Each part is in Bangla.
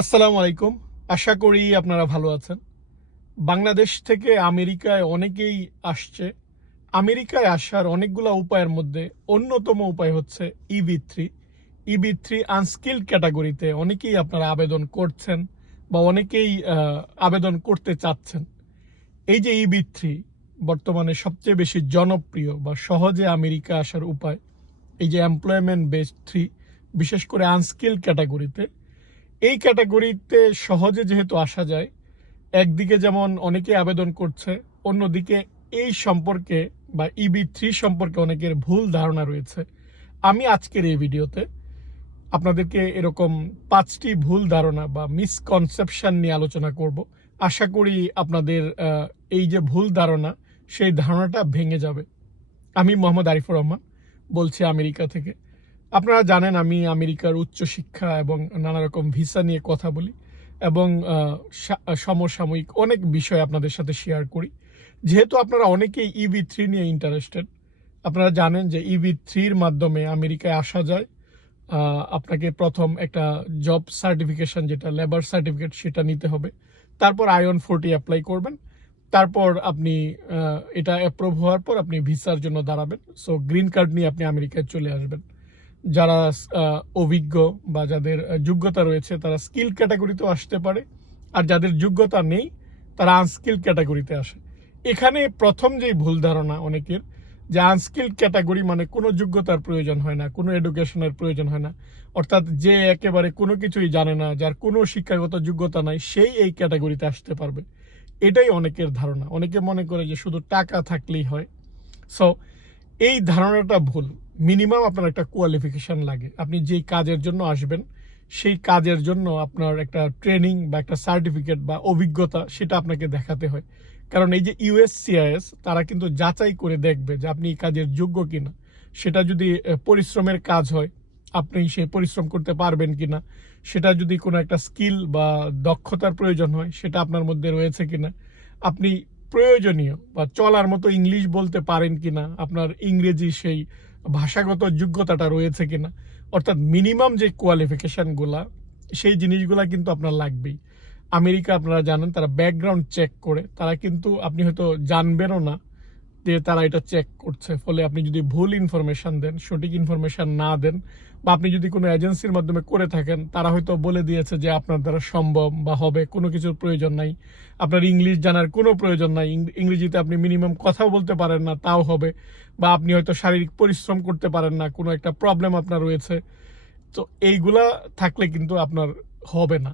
আসসালামু আলাইকুম। আশা করি আপনারা ভালো আছেন। বাংলাদেশ থেকে আমেরিকায় অনেকেই আসছে। আমেরিকায় আসার অনেকগুলো উপায়ের মধ্যে অন্যতম উপায় হচ্ছে E EB three EB three unskilled ক্যাটাগরিতে অনেকেই আপনারা আবেদন করছেন বা অনেকেই আবেদন করতে চাচ্ছেন। এই যে ইবি থ্রি বর্তমানে সবচেয়ে বেশি জনপ্রিয় বা সহজে আমেরিকা আসার উপায়, এই যে এমপ্লয়মেন্ট বেসড থ্রি বিশেষ করে আনস্কিল ক্যাটাগরিতে এই ক্যাটাগরিতে সহজে যেহেতু আসা যায়, একদিকে যেমন অনেকে আবেদন করছে, অন্যদিকে এই সম্পর্কে বা ইবি থ্রি সম্পর্কে অনেকের ভুল ধারণা রয়েছে। আমি আজকের এই ভিডিওতে আপনাদেরকে এরকম পাঁচটি ভুল ধারণা বা মিসকনসেপশন নিয়ে আলোচনা করব। আশা করি আপনাদের এই যে ভুল ধারণা, সেই ধারণাটা ভেঙে যাবে। আমি মোহাম্মদ আরিফুর রহমান, বলছি আমেরিকা থেকে। আপনারা জানেন আমি আমেরিকার উচ্চশিক্ষা এবং নানা রকম ভিসা নিয়ে কথা বলি এবং সমসাময়িক অনেক বিষয় আপনাদের সাথে শেয়ার করি। যেহেতু আপনারা অনেকেই ইভি থ্রি নিয়ে ইন্টারেস্টেড আপনারা জানেন যে ইভি থ্রির মাধ্যমে আমেরিকায় আসা যায়। আপনাকে প্রথম একটা জব সার্টিফিকেশন যেটা লেবার সার্টিফিকেট সেটা নিতে হবে। তারপর আয়ন ফোরটি অ্যাপ্লাই করবেন। তারপর আপনি এটা অ্যাপ্রুভ হওয়ার পর আপনি ভিসার জন্য দাঁড়াবেন। সো গ্রিন কার্ড নিয়ে আপনি আমেরিকায় চলে আসবেন। যারা অভিজ্ঞ বা যাদের যোগ্যতা রয়েছে, তারা স্কিল ক্যাটাগরিতেও আসতে পারে। আর যাদের যোগ্যতা নেই, তারা আনস্কিল ক্যাটাগরিতে আসে। এখানে প্রথম যেই ভুল ধারণা অনেকের, যে আনস্কিল ক্যাটাগরি মানে কোনো যোগ্যতার প্রয়োজন হয় না, কোনো এডুকেশনের প্রয়োজন হয় না। অর্থাৎ যে একেবারে কোনো কিছুই জানে না, যার কোনো শিক্ষাগত যোগ্যতা নাই, সেই এই ক্যাটাগরিতে আসতে পারবে। এটাই অনেকের ধারণা। অনেকে মনে করে যে শুধু টাকা থাকলেই হয়। সো এই ধারণাটা ভুল। মিনিমাম আপনার একটা কোয়ালিফিকেশন লাগে। আপনি যেই কাজের জন্য আসবেন, সেই কাজের জন্য আপনার একটা ট্রেনিং বা একটা সার্টিফিকেট বা অভিজ্ঞতা সেটা আপনাকে দেখাতে হয়। কারণ এই যে ইউএসসিআইএস তারা কিন্তু যাচাই করে দেখবে যে আপনি এই কাজের যোগ্য কিনা। সেটা যদি পরিশ্রমের কাজ হয়, আপনি সেই পরিশ্রম করতে পারবেন কিনা। সেটা যদি কোনো একটা স্কিল বা দক্ষতার প্রয়োজন হয়, সেটা আপনার মধ্যে রয়েছে কিনা। আপনি প্রয়োজনীয় বা চলার মতো ইংলিশ বলতে পারেন কিনা, আপনার ইংরেজি সেই ভাষাগত যোগ্যতাটা রয়েছে কিনা, অর্থাৎ মিনিমাম যে কোয়ালিফিকেশনগুলা সেই জিনিসগুলা কিন্তু আপনার লাগবেই। আমেরিকা আপনারা জানেন, তারা ব্যাকগ্রাউন্ড চেক করে, তারা কিন্তু আপনি হয়তো জানবেনও না যে তারা এটা চেক করছে। ফলে আপনি যদি ভুল ইনফরমেশন দেন, সঠিক ইনফরমেশন না দেন, বা আপনি যদি কোনো এজেন্সির মাধ্যমে করে থাকেন, তারা হয়তো বলে দিয়েছে যে আপনার দ্বারা সম্ভব বা হবে, কোনো কিছুর প্রয়োজন নাই। আপনার ইংলিশ জানার কোনো প্রয়োজন নাই। ইংরেজিতে আপনি মিনিমাম কথাও বলতে পারেন না, তাও হবে। বা আপনি হয়তো শারীরিক পরিশ্রম করতে পারেন না, কোনো একটা প্রবলেম আপনার রয়েছে, তো এইগুলা থাকলে কিন্তু আপনার হবে না।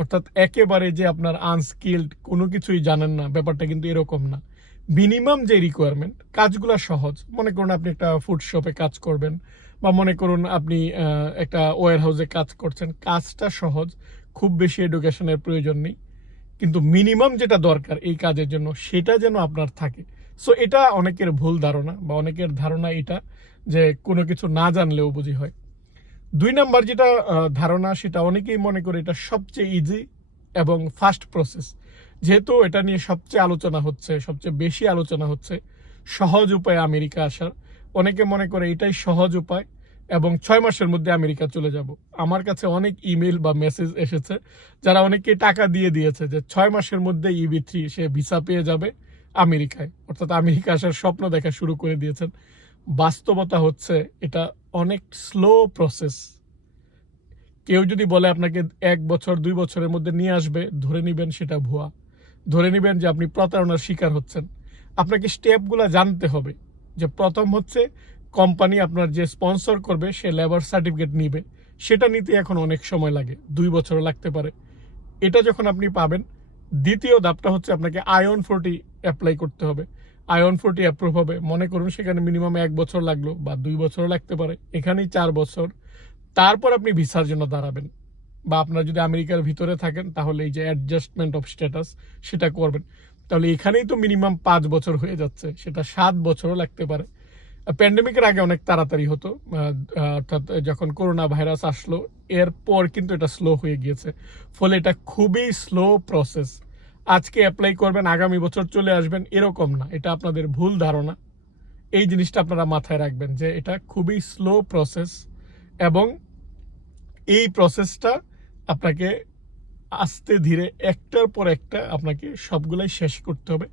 অর্থাৎ একেবারে যে আপনার আনস্কিল্ড কোনো কিছুই জানেন না, ব্যাপারটা কিন্তু এরকম না। মিনিমাম যে রিকোয়ারমেন্ট কাজগুলো সহজ। মনে করুন আপনি একটা ফুড শপে কাজ করবেন, বা মনে করুন আপনি একটা ওয়ার হাউসে কাজ করছেন, কাজটা সহজ, খুব বেশি এডুকেশনের প্রয়োজন নেই। কিন্তু মিনিমাম যেটা দরকার এই কাজের জন্য, সেটা যেন আপনার থাকে। সো এটা অনেকের ভুল ধারণা বা অনেকের ধারণা এটা যে কোনো কিছু না জানলেও বুঝি হয়। দুই নাম্বার যেটা ধারণা সেটা অনেকেই মনে করে এটা সবচেয়ে ইজি এবং ফাস্ট প্রসেস যেহেতু এটা নিয়ে সবচেয়ে আলোচনা হচ্ছে, সবচেয়ে বেশি আলোচনা হচ্ছে, সহজ উপায় আমেরিকা আসার। অনেকে মনে করে এটাই সহজ উপায় এবং ছয় মাসের মধ্যে আমেরিকা চলে যাব। আমার কাছে অনেক ইমেল বা মেসেজ এসেছে, যারা অনেকে টাকা দিয়ে দিয়েছে যে ছয় মাসের মধ্যে ইবি থ্রি সে ভিসা পেয়ে যাবে। আমেরিকায়। অর্থাৎ আমেরিকা আসার স্বপ্ন দেখা শুরু করে দিয়েছেন। বাস্তবতা হচ্ছে এটা অনেক স্লো প্রসেস কেউ যদি বলে আপনাকে এক বছর, দুই বছরের মধ্যে নিয়ে আসবে, ধরে নিবেন সেটা ভুয়া। ধরে নিবেন যে আপনি প্রতারণার শিকার হচ্ছেন। আপনাকে স্টেপগুলো জানতে হবে যে প্রথম হচ্ছে কোম্পানি আপনার যে স্পন্সর করবে, সে লেবার সার্টিফিকেট নিবে। সেটা নিতে এখন অনেক সময় লাগে, দুই বছর লাগতে পারে। এটা যখন আপনি পাবেন, দ্বিতীয় ধাপটা হচ্ছে আপনাকে আয়ন ফোরটি অ্যাপ্লাই করতে হবে। আয়ন ফোরটি অ্যাপ্রুভ হবে। মনে করুন সেখানে মিনিমাম এক বছর লাগল বা দুই বছর লাগতে পারে। এখানেই চার বছর। তারপর আপনি ভিসার জন্য দাঁড়াবেন। বা আপনার যদি আমেরিকার ভিতরে থাকেন, তাহলে এই যে অ্যাডজাস্টমেন্ট অফ স্ট্যাটাস সেটা করবেন। তাহলে এখানেই তো মিনিমাম পাঁচ বছর হয়ে যাচ্ছে। সেটা সাত বছরও লাগতে পারে। প্যান্ডেমিকের আগে অনেক তাড়াতাড়ি হতো। অর্থাৎ যখন করোনা ভাইরাস আসলো, এরপর কিন্তু এটা স্লো হয়ে গিয়েছে। ফলে এটা খুবই স্লো প্রসেস আজকে অ্যাপ্লাই করবেন, আগামী বছর চলে আসবেন, এরকম না। এটা আপনাদের ভুল ধারণা। এই জিনিসটা আপনারা মাথায় রাখবেন যে এটা খুবই স্লো প্রসেস এবং এই প্রসেসটা আপনাকে আস্তে ধীরে একটার পর একটা আপনাকে সবগুলাই শেষ করতে হবে,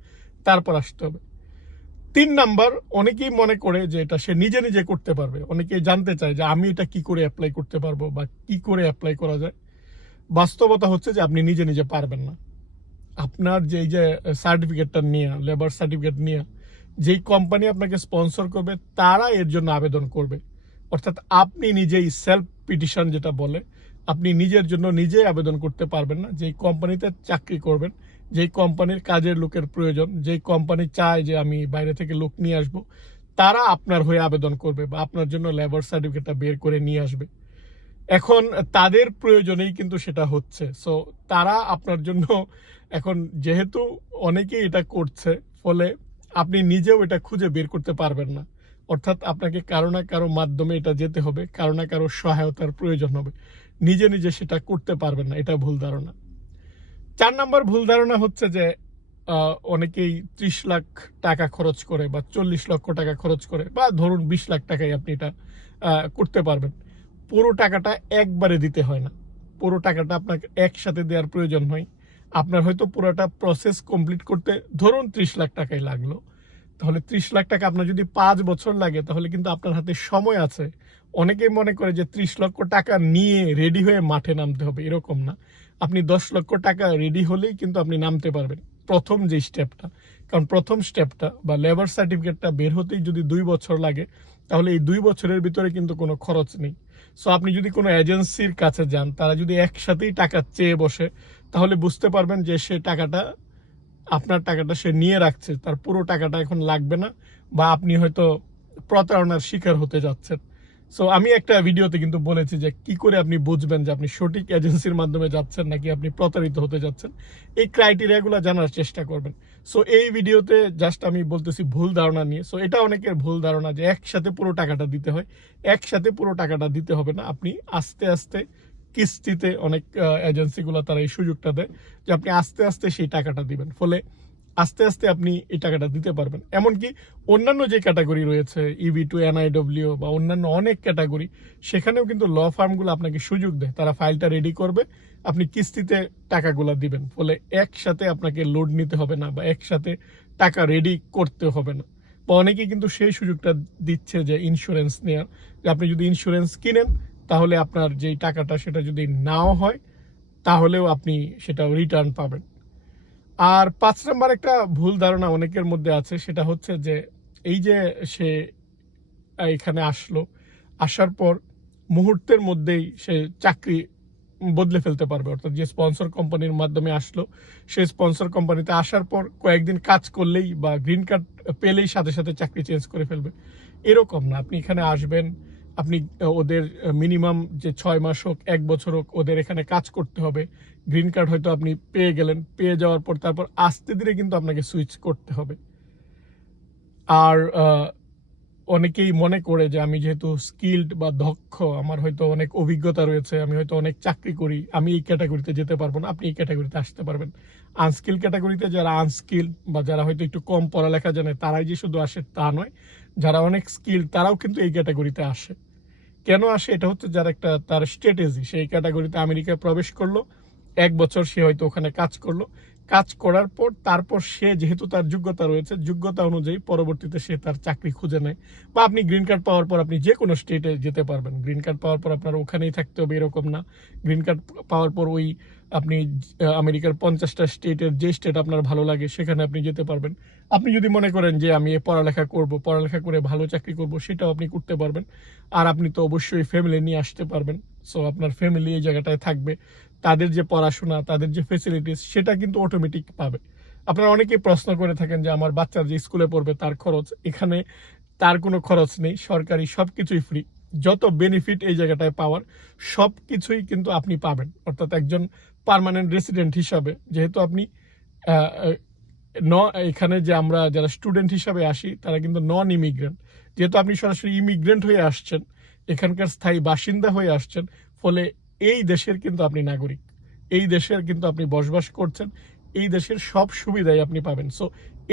তারপর আসতে হবে। তিন নাম্বার, অনেকেই মনে করে যে এটা সে নিজে নিজে করতে পারবে। অনেকেই জানতে চায় যে আমি এটা কি করে অ্যাপ্লাই করতে পারব বা কি করে অ্যাপ্লাই করা যায়। বাস্তবতা হচ্ছে যে আপনি নিজে নিজে পারবেন না। আপনার যে যে সার্টিফিকেটটা নিয়ে লেবার সার্টিফিকেট নিয়ে, যেই কোম্পানি আপনাকে স্পন্সর করবে, তারা এর জন্য আবেদন করবে। অর্থাৎ আপনি নিজেই সেলফ পিটিশন যেটা বলে, আপনি নিজের জন্য নিজেই আবেদন করতে পারবেন না। যেই কোম্পানিতে চাকরি করবেন, যেই কোম্পানির কাজের লোকের প্রয়োজন, যেই কোম্পানি চায় যে আমি বাইরে থেকে লোক নিয়ে আসব, তারা আপনার হয়ে আবেদন করবে বা আপনার জন্য লেবার সার্টিফিকেটটা বের করে নিয়ে আসবে। এখন তাদের প্রয়োজনেই কিন্তু সেটা হচ্ছে। সো তারা আপনার জন্য এখন যেহেতু অনেকেই এটা করছে, ফলে আপনি নিজেও এটা খুঁজে বের করতে পারবেন না। অর্থাৎ আপনাকে কারও না কারও মাধ্যমে এটা যেতে হবে, কারও না কারও সহায়তার প্রয়োজন হবে। নিজে নিজে সেটা করতে পারবেন না, এটা ভুল ধারণা। চার নম্বর ভুল ধারণা হচ্ছে যে অনেকেই ত্রিশ লাখ টাকা খরচ করে বা চল্লিশ লক্ষ টাকা খরচ করে, বা ধরুন বিশ লাখ টাকায় আপনি এটা করতে পারবেন। পুরো টাকাটা একবারে দিতে হয় না। পুরো টাকাটা আপনাকে একসাথে দেওয়ার প্রয়োজন হয়। আপনার হয়তো পুরোটা প্রসেস কমপ্লিট করতে ধরুন ত্রিশ লাখ টাকাই লাগল। তাহলে ত্রিশ লাখ টাকা আপনার যদি পাঁচ বছর লাগে, তাহলে কিন্তু আপনার হাতে সময় আছে। অনেকেই মনে করে যে ত্রিশ লক্ষ টাকা নিয়ে রেডি হয়ে মাঠে নামতে হবে, এরকম না। আপনি দশ লক্ষ টাকা রেডি হলেই কিন্তু আপনি নামতে পারবেন। প্রথম যে স্টেপটা কারণ প্রথম স্টেপটা বা লেবার সার্টিফিকেটটা বের হতেই যদি দুই বছর লাগে, তাহলে এই দুই বছরের ভিতরে কিন্তু কোনো খরচ নেই। সো আপনি যদি কোনো এজেন্সির কাছে যান, তারা যদি একসাথেই টাকা চেয়ে বসে, তাহলে বুঝতে পারবেন যে সে টাকাটা, আপনার টাকাটা সে নিয়ে রাখছে। তার পুরো টাকাটা এখন লাগবে না, বা আপনি হয়তো প্রতারণার শিকার হতে যাচ্ছেন। সো আমি একটা ভিডিওতে কিন্তু বলেছি যে কি করে আপনি বুঝবেন যে আপনি সঠিক এজেন্সির মাধ্যমে যাচ্ছেন নাকি আপনি প্রতারিত হতে যাচ্ছেন? এই ক্রাইটেরিয়াগুলো জানার চেষ্টা করবেন। সো এই ভিডিওতে জাস্ট আমি বলতেছি ভুল ধারণা নিয়ে। সো এটা অনেকের ভুল ধারণা যে একসাথে পুরো টাকাটা দিতে হয়। একসাথে পুরো টাকাটা দিতে হবে না। আপনি আস্তে আস্তে কিস্তিতে অনেক এজেন্সিগুলো তারা এই সুযোগটা দেয় যে আপনি আস্তে আস্তে সেই টাকাটা দিবেন। ফলে আস্তে আস্তে আপনি এই টাকাটা দিতে পারবেন। এমনকি অন্যান্য যে ক্যাটাগরি রয়েছে ইবি টু এনআইডব্লিউ বা অন্যান্য অনেক ক্যাটাগরি, সেখানেও কিন্তু ল ফার্মগুলো আপনাকে সুযোগ দেয়। তারা ফাইলটা রেডি করবে, আপনি কিস্তিতে টাকাগুলো দিবেন। ফলে একসাথে আপনাকে লোড নিতে হবে না বা একসাথে টাকা রেডি করতে হবে না। বা অনেকে কিন্তু সেই সুযোগটা দিচ্ছে যে ইন্স্যুরেন্স নেওয়ার যে আপনি যদি ইন্স্যুরেন্স কিনেন, তাহলে আপনার যেই টাকাটা সেটা যদি নাও হয়, তাহলেও আপনি সেটা রিটার্ন পাবেন। আর পাঁচ নাম্বার একটা ভুল ধারণা অনেকের মধ্যে আছে, সেটা হচ্ছে যে এই যে সে এখানে আসলো, আসার পর মুহূর্তের মধ্যেই সে চাকরি বদলে ফেলতে পারবে। অর্থাৎ যে স্পন্সর কোম্পানির মাধ্যমে আসলো, সেই স্পন্সর কোম্পানিতে আসার পর কয়েকদিন কাজ করলেই বা গ্রিন কার্ড পেলেই সাথে সাথে চাকরি চেঞ্জ করে ফেলবে। এরকম না, আপনি এখানে আসবেন আপনি ওদের মিনিমাম যে ছয় মাস হোক, এক বছর হোক, ওদের এখানে কাজ করতে হবে। গ্রিন কার্ড হয়তো আপনি পেয়ে গেলেন, পেয়ে যাওয়ার পর তারপর আস্তে ধীরে কিন্তু আপনাকে সুইচ করতে হবে। আর অনেকেই মনে করে যে আমি যেহেতু স্কিল্ড বা দক্ষ, আমার হয়তো অনেক অভিজ্ঞতা রয়েছে, আমি হয়তো অনেক চাকরি করি, আমি এই ক্যাটাগরিতে যেতে পারব না, আপনি এই ক্যাটাগরিতে আসতে পারবেন। আনস্কিল ক্যাটাগরিতে যারা আনস্কিল বা যারা হয়তো একটু কম পড়ালেখা জানে, তারাই যে শুধু আসে তা নয়, যারা অনেক স্কিল তারাও কিন্তু এই ক্যাটাগরিতে আসে। কেন আসে? এটা হচ্ছে যার একটা, তার স্ট্র্যাটেজি সেই ক্যাটাগরিতে আমেরিকায় প্রবেশ করল। এক বছর সে হয়তো ওখানে কাজ করল। কাজ করার পর তারপর সে যেহেতু তার যোগ্যতা রয়েছে, যোগ্যতা অনুযায়ী পরবর্তীতে সে তার চাকরি খুঁজে নেয় বা আপনি গ্রিন কার্ড পাওয়ার পর আপনি যে কোনো স্টেটে যেতে পারবেন। গ্রিন কার্ড পাওয়ার পর আপনার ওখানেই থাকতে হবে, এরকম না। গ্রিন কার্ড পাওয়ার পর ওই আপনি আমেরিকার পঞ্চাশটা স্টেটের যে স্টেট আপনার ভালো লাগে, সেখানে আপনি যেতে পারবেন। আপনি যদি মনে করেন যে আমি পড়ালেখা করব, পড়ালেখা করে ভালো চাকরি করব, সেটাও আপনি করতে পারবেন। আর আপনি তো অবশ্যই ফ্যামিলি নিয়ে আসতে পারবেন। সো আপনার ফ্যামিলি এই জায়গাটায় থাকবে। তাদের যে পড়াশোনা, তাদের যে ফেসিলিটিস সেটা কিন্তু অটোমেটিক পাবে। আপনারা অনেকেই প্রশ্ন করে থাকেন যে আমার বাচ্চা যে স্কুলে পড়বে তার খরচ, এখানে তার কোনো খরচ নেই, সরকারি সব কিছুই ফ্রি যত বেনিফিট এই জায়গাটায় পাওয়ার সব কিছুই কিন্তু আপনি পাবেন। অর্থাৎ একজন পার্মানেন্ট রেসিডেন্ট হিসাবে, যেহেতু আপনি ন, এখানে যে আমরা যারা স্টুডেন্ট হিসাবে আসি, তারা কিন্তু নন ইমিগ্রেন্ট যেহেতু আপনি সরাসরি ইমিগ্রেন্ট হয়ে আসছেন, এখানকার স্থায়ী বাসিন্দা হয়ে আসছেন, ফলে এই দেশের কিন্তু আপনি নাগরিক। এই দেশের কিন্তু আপনি বসবাস করছেন। এই দেশের সব সুবিধাই আপনি পাবেন। সো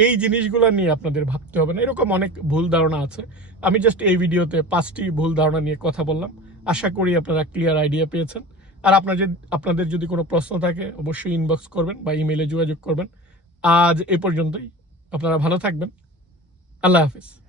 এই জিনিসগুলো নিয়ে আপনাদের ভাবতে হবে না। এরকম অনেক ভুল ধারণা আছে। আমি জাস্ট এই ভিডিওতে পাঁচটি ভুল ধারণা নিয়ে কথা বললাম। আশা করি আপনারা ক্লিয়ার আইডিয়া পেয়েছেন। আর আপনার যে আপনাদের যদি কোনো প্রশ্ন থাকে, অবশ্যই ইনবক্স করবেন বা ইমেলে যোগাযোগ করবেন। আজ এ পর্যন্তই। আপনারা ভালো থাকবেন। আল্লাহ হাফিজ।